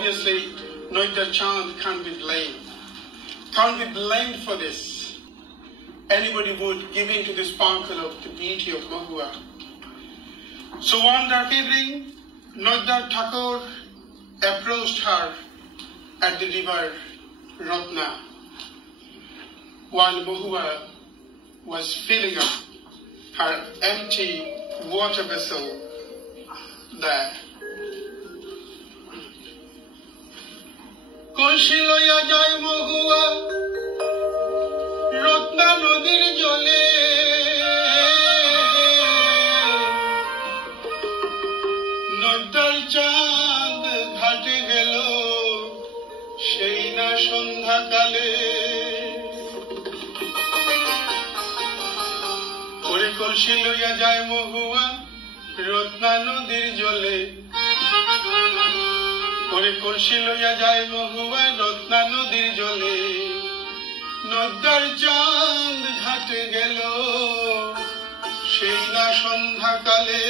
Obviously, Noida Chand can't be blamed. Can't be blamed for this. Anybody would give in to the sparkle of the beauty of Mahua. So one dark evening, Noida Thakur approached her at the river Ratna while Mahua was filling up her empty water vessel there. কলসি লইয়া যায় মহুয়া রত্না নদীর জলে নদার চাঁদ ঘাটে গেল সেই না সন্ধ্যাকালে ওরে কলসি লইয়া যায় মহুয়া রত্না নদীর জলে ওরে কলসি লইয়া যায় মহুয়া রত্না নদীর জলে নদার চাঁদ ঘাটে গেল সেই না সন্ধ্যাকালে